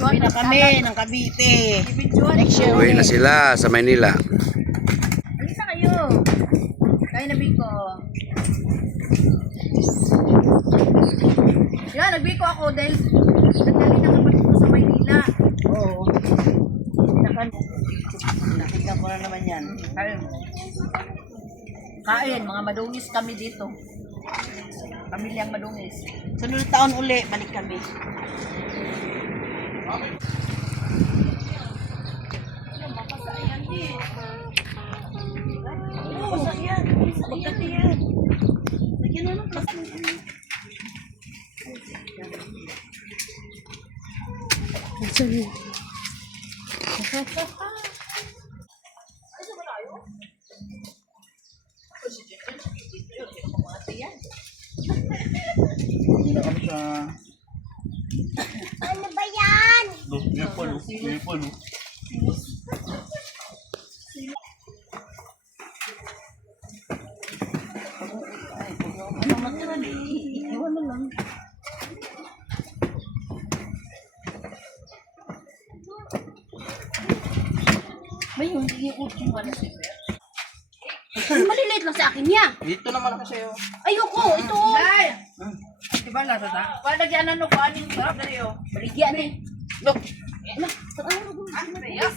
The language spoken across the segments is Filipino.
Uwi na kami ng Cavite. Next year Uwi na sila sa Maynila. Alisa kayo. Kaya na Biko. Yan, nagbiko ako dahil nagdali na kapatid ko sa Maynila. Oo. Nakita ko na naman yan. Kain, mga madungis kami dito. Pamilyang madungis. Sunod taon uli, balik kami. Masayan. Magkati yan. Lagyan mo ng plastic. Sorry. Ano ba yan? Iwan mo lang. May hindi yung ultimo wala si Fer. Maliliit lang sa akin niya. Dito naman ako sa'yo. Ayoko, ito. Diba nasa ta? Palagyan na no kanin sarap na yun. Baligyan eh. Look. Yes.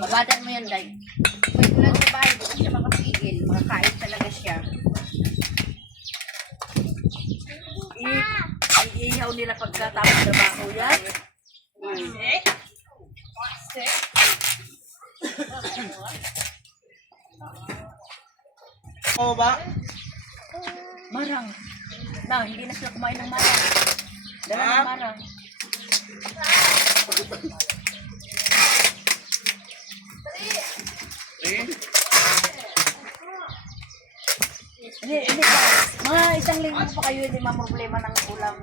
Babadan mo yan, Day. Pwede lang sa bahay, hindi siya makapigil. Makakain talaga siya. Iihaw nila pagkatapos trabaho yan. Oo ba? Marang. Na, hindi na sila kumain ng marang. Dala ng marang. Hindi pa. Mga isang linggo pa kayo hindi problema ng ulam.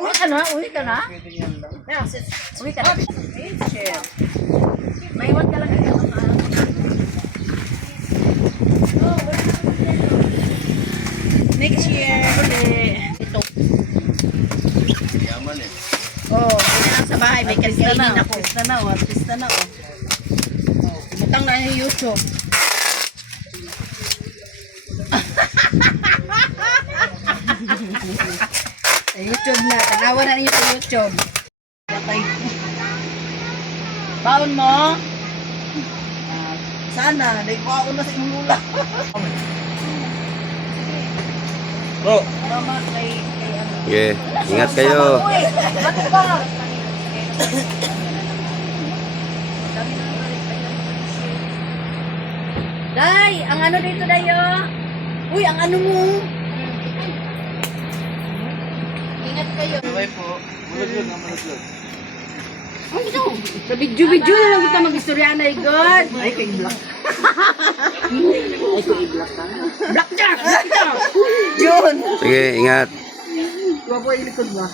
Uwi ka na? Uwi ka na? Uwi ka na? May iwan ka lang ito. Next year. Ito. Yaman eh. Oh, yun lang sa bahay. May kalkainin ako. Artista na, oh. Artista na, oh. Butang na yung YouTube. Sa YouTube na. Tanawa na ninyo sa YouTube. Patay. Baon mo? Sana. Nagpaon na sa inyong lula. Bro, Mama, kay ano. Okay, ingat kayo. Uy, ba't ba? Day, ang ano dito dayo? Uy, ang ano mo? Ingat kayo. bye po. Mulog-log ang mulog-log. Sa video-video na lang kita mag-istorya na, God. Ay, kay Black. Ay, kay Black ka. Blackjack! Blackjack! Yun! Sige, ingat. Wapo yung likod ba?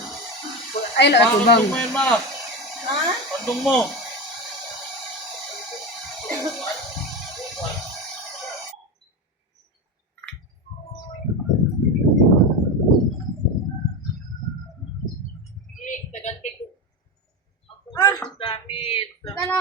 Ay, lang ako bang. Pandong mo yan, ma. Pandong mo. Ah! Damit. Ano?